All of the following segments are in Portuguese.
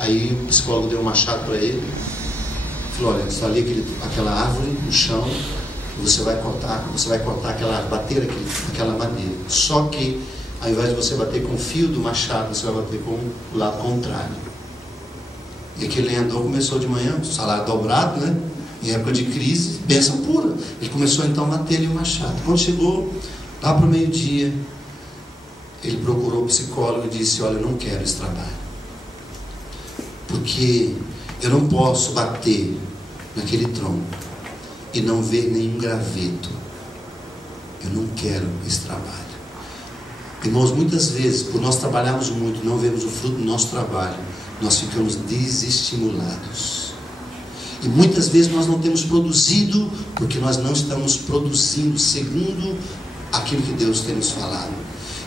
Aí o psicólogo deu um machado para ele, falou: olha, está ali aquela árvore no chão, você vai cortar aquela árvore, bater aquela madeira. Só que ao invés de você bater com o fio do machado, você vai bater com o lado contrário. E aquele lenhador começou de manhã, salário dobrado, né? Em época de crise, bênção pura. Ele começou então a bater-lhe o machado. Quando chegou lá para o meio-dia, ele procurou o psicólogo e disse: olha, eu não quero esse trabalho, porque eu não posso bater naquele tronco e não ver nenhum graveto. Eu não quero esse trabalho. Irmãos, muitas vezes, por nós trabalharmos muito, não vemos o fruto do nosso trabalho, nós ficamos desestimulados. E muitas vezes nós não temos produzido, porque nós não estamos produzindo segundo aquilo que Deus tem nos falado.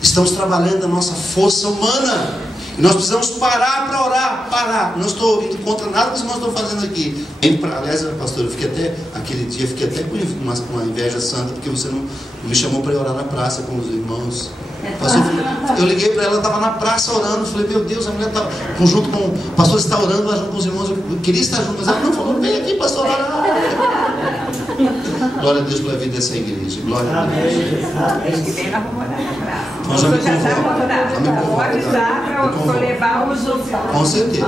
Estamos trabalhando a nossa força humana, e nós precisamos parar para orar, parar. Não estou ouvindo contra nada que os irmãos estão fazendo aqui. Aliás, pastor, eu fiquei até, aquele dia, com uma inveja santa, porque você não me chamou para ir orar na praça com os irmãos. Pastor, eu liguei para ela estava na praça orando. Falei: meu Deus, a mulher está junto com o pastor, está orando lá junto com os irmãos. Eu queria estar junto, mas ela não falou: vem aqui, pastor, orar. Glória a Deus pela vida dessa igreja. Glória a Deus. Que vem na rua da praça. Nós vamos levar os outros. Com certeza.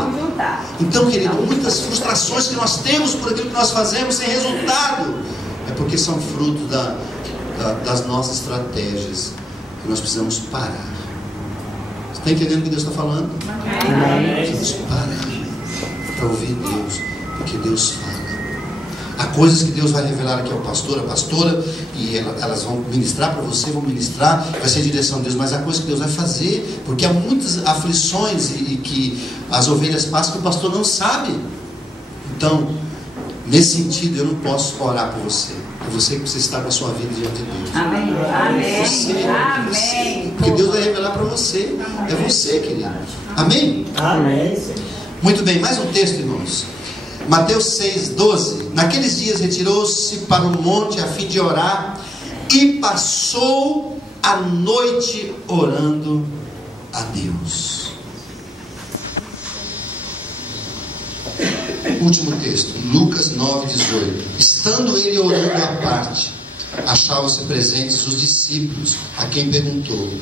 Então, querido, muitas frustrações que nós temos por aquilo que nós fazemos sem resultado, é porque são fruto das nossas estratégias. E nós precisamos parar. Você está entendendo o que Deus está falando? Amém. Precisamos parar para ouvir Deus, porque Deus fala. Há coisas que Deus vai revelar aqui ao pastor, a pastora, e elas vão ministrar para você, vão ministrar, vai ser a direção de Deus, mas há coisas que Deus vai fazer, porque há muitas aflições e que as ovelhas passam que o pastor não sabe. Então, nesse sentido, eu não posso orar por você. É você que precisa estar com a sua vida diante de Deus. Amém. Amém. Você, Amém. porque Deus vai revelar para você. É você, querido. Amém? Amém. Muito bem, mais um texto, irmãos. Mateus 6:12. Naqueles dias retirou-se para o monte a fim de orar e passou a noite orando a Deus. Último texto, Lucas 9:18. Estando ele orando à parte, achavam-se presentes os discípulos, a quem perguntou: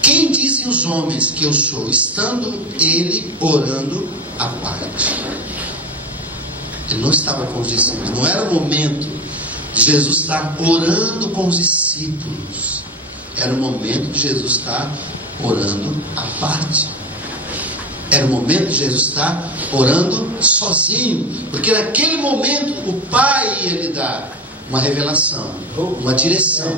quem dizem os homens que eu sou? Estando ele orando à parte. Ele não estava com os discípulos. Não era o momento de Jesus estar orando com os discípulos. Era o momento de Jesus estar orando à parte. Era o momento de Jesus estar orando sozinho. Porque naquele momento o Pai ia lhe dar uma revelação, uma direção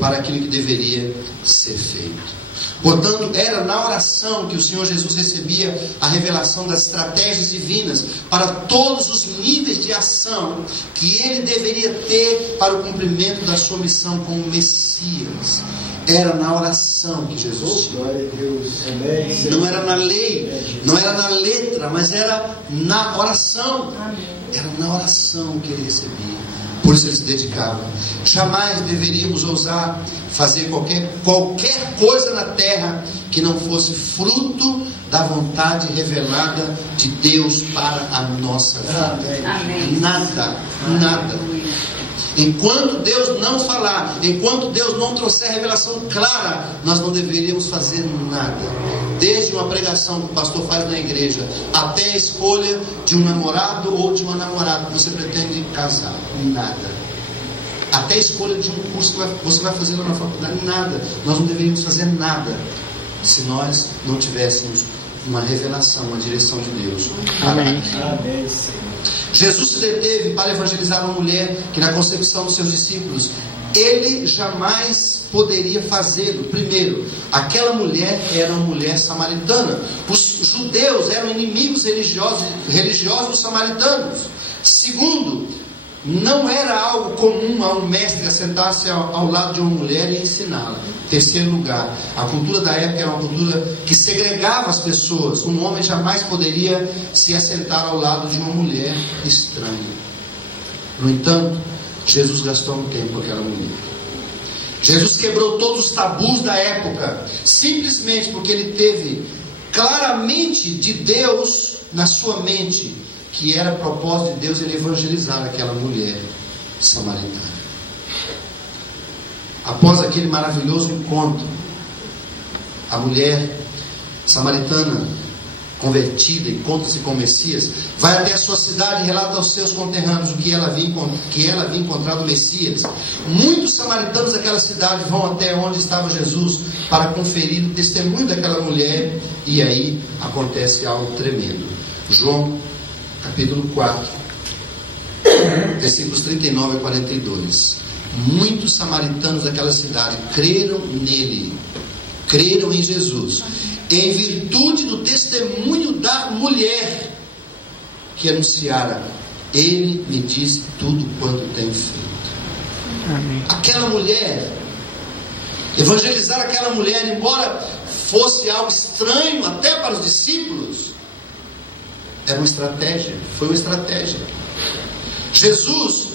para aquilo que deveria ser feito. Portanto, era na oração que o Senhor Jesus recebia a revelação das estratégias divinas para todos os níveis de ação que ele deveria ter para o cumprimento da sua missão como Messias. Era na oração que Jesus tinha. Não era na lei, não era na letra, mas era na oração. Era na oração que ele recebia. Por isso ele se dedicava. Jamais deveríamos ousar fazer qualquer coisa na terra que não fosse fruto da vontade revelada de Deus para a nossa vida. Amém. Nada. Enquanto Deus não falar, enquanto Deus não trouxer revelação clara, nós não deveríamos fazer nada. Desde uma pregação que o pastor faz na igreja, até a escolha de um namorado ou de uma namorada que você pretende casar. Nada. Até a escolha de um curso que você vai fazer lá na faculdade. Nada. Nós não deveríamos fazer nada se nós não tivéssemos uma revelação, uma direção de Deus. Amém. Jesus se deteve para evangelizar uma mulher que na concepção dos seus discípulos ele jamais poderia fazê-lo. Primeiro, aquela mulher era uma mulher samaritana. Os judeus eram inimigos religiosos dos samaritanos. Segundo, não era algo comum a um mestre assentar-se ao lado de uma mulher e ensiná-la. Terceiro lugar, a cultura da época era uma cultura que segregava as pessoas. Um homem jamais poderia se assentar ao lado de uma mulher estranha. No entanto, Jesus gastou um tempo com aquela mulher. Jesus quebrou todos os tabus da época, simplesmente porque ele teve claramente de Deus na sua mente, que era propósito de Deus ele evangelizar aquela mulher samaritana. Após aquele maravilhoso encontro, a mulher samaritana convertida, encontra-se com o Messias, vai até a sua cidade e relata aos seus conterrâneos o que ela havia encontrado o Messias. Muitos samaritanos daquela cidade vão até onde estava Jesus para conferir o testemunho daquela mulher, e aí acontece algo tremendo. João capítulo 4, versículos 39 a 42. Muitos samaritanos daquela cidade creram nele, creram em Jesus, em virtude do testemunho da mulher que anunciara: ele me diz tudo quanto tenho feito. Amém. Aquela mulher, evangelizar aquela mulher, embora fosse algo estranho até para os discípulos, era uma estratégia, foi uma estratégia. Jesus,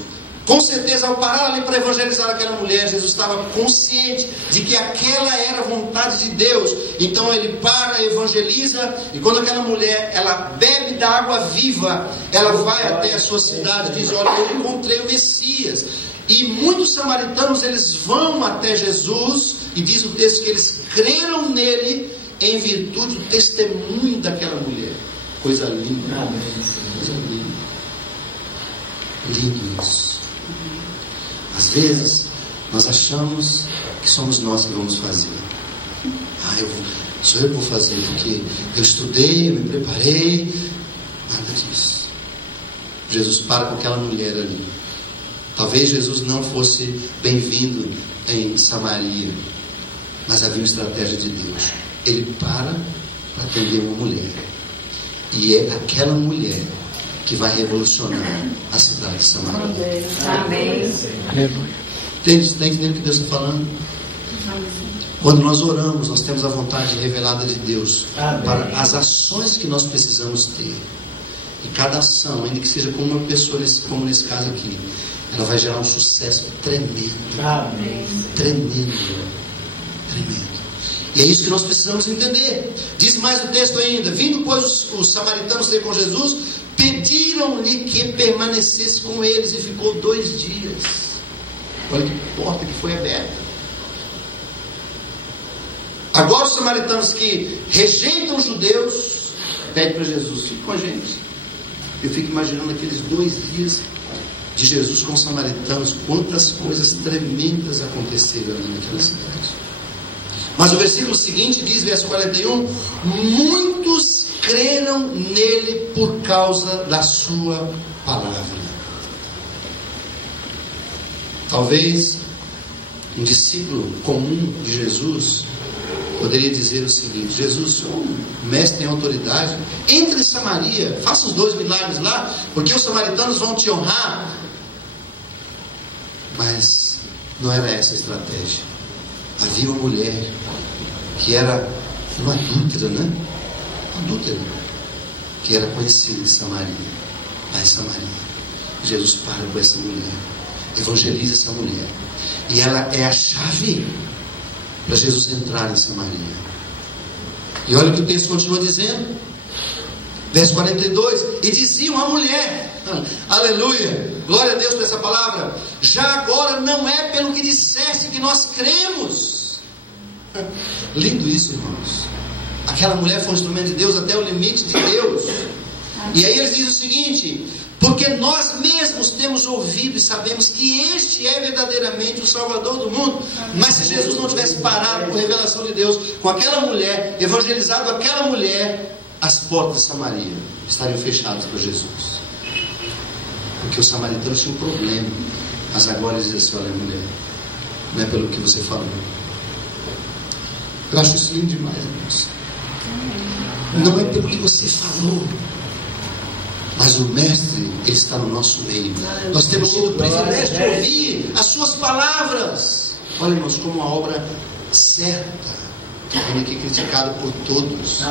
com certeza, ao parar ali para evangelizar aquela mulher, Jesus estava consciente de que aquela era a vontade de Deus. Então ele para, evangeliza, e quando aquela mulher, ela bebe da água viva, ela vai até a sua cidade e diz: olha, eu encontrei o Messias. E muitos samaritanos, eles vão até Jesus, e diz o texto que eles creram nele em virtude do testemunho daquela mulher. Coisa linda, coisa linda. Lindo isso. Às vezes nós achamos que somos nós que vamos fazer. Sou eu que vou fazer, porque eu estudei, eu me preparei. Nada disso. Jesus para com aquela mulher ali. Talvez Jesus não fosse bem-vindo em Samaria, mas havia uma estratégia de Deus. Ele para atender uma mulher, e é aquela mulher que vai revolucionar a cidade de Samaria. Amém. Está entendendo o que Deus está falando? Quando nós oramos, nós temos a vontade revelada de Deus para as ações que nós precisamos ter. E cada ação, ainda que seja com uma pessoa, como nesse caso aqui, ela vai gerar um sucesso tremendo. Tremendo. Tremendo. E é isso que nós precisamos entender. Diz mais o texto ainda: vindo pois os samaritanos ter com Jesus, pediram-lhe que permanecesse com eles, e ficou 2 dias. Olha que porta que foi aberta. Agora os samaritanos que rejeitam os judeus pedem para Jesus: fique com a gente. Eu fico imaginando aqueles 2 dias de Jesus com os samaritanos, quantas coisas tremendas aconteceram ali naquela cidade. Mas o versículo seguinte diz, verso 41, muitos creram nele por causa da sua palavra. Talvez um discípulo comum de Jesus poderia dizer o seguinte: Jesus, o mestre tem autoridade, entre em Samaria, faça os 2 milagres lá, porque os samaritanos vão te honrar. Mas não era essa a estratégia. Havia uma mulher que era uma adúltera, né? Adúltera, que era conhecida em Samaria, lá em Samaria. Jesus para com essa mulher, evangeliza essa mulher, e ela é a chave para Jesus entrar em Samaria. E olha o que o texto continua dizendo, verso 42, e diziam à mulher, aleluia, glória a Deus por essa palavra: já agora não é pelo que disseste que nós cremos. Lindo isso, irmãos. Aquela mulher foi um instrumento de Deus até o limite de Deus. E aí eles dizem o seguinte: porque nós mesmos temos ouvido e sabemos que este é verdadeiramente o Salvador do mundo. Mas se Jesus não tivesse parado por revelação de Deus com aquela mulher, evangelizado aquela mulher, as portas de Samaria estariam fechadas para Jesus. Porque os samaritanos tinham um problema. Mas agora eles dizem assim: olha, mulher, não é pelo que você falou. Eu acho isso lindo demais, irmãos. Não é pelo que você falou, mas o mestre, ele está no nosso meio. Nós temos tido o privilégio de ouvir as suas palavras. Olha, irmãos, como uma obra certa, ainda que criticada por todos,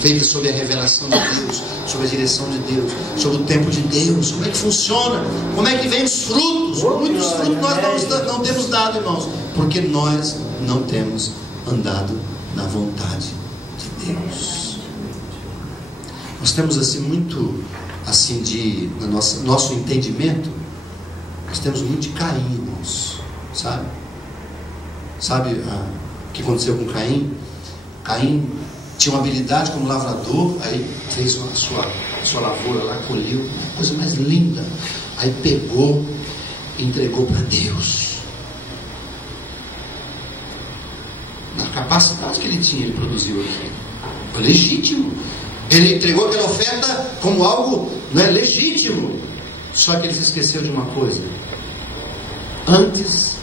feita sob a revelação de Deus, sob a direção de Deus, sob o tempo de Deus. Como é que funciona? Como é que vem os frutos? Muitos frutos nós não temos dado, irmãos, porque nós não temos andado na vontade de Deus. Nós temos assim muito, assim, no nosso entendimento, nós temos muito de Caim, irmãos, sabe? Sabe o que aconteceu com Caim? Caim tinha uma habilidade como lavrador, aí fez a sua lavoura lá, colheu, coisa mais linda, aí pegou e entregou para Deus. Na capacidade que ele tinha, ele produziu aquilo. Foi legítimo. Ele entregou aquela oferta como algo, não é, legítimo. Só que ele se esqueceu de uma coisa. Antes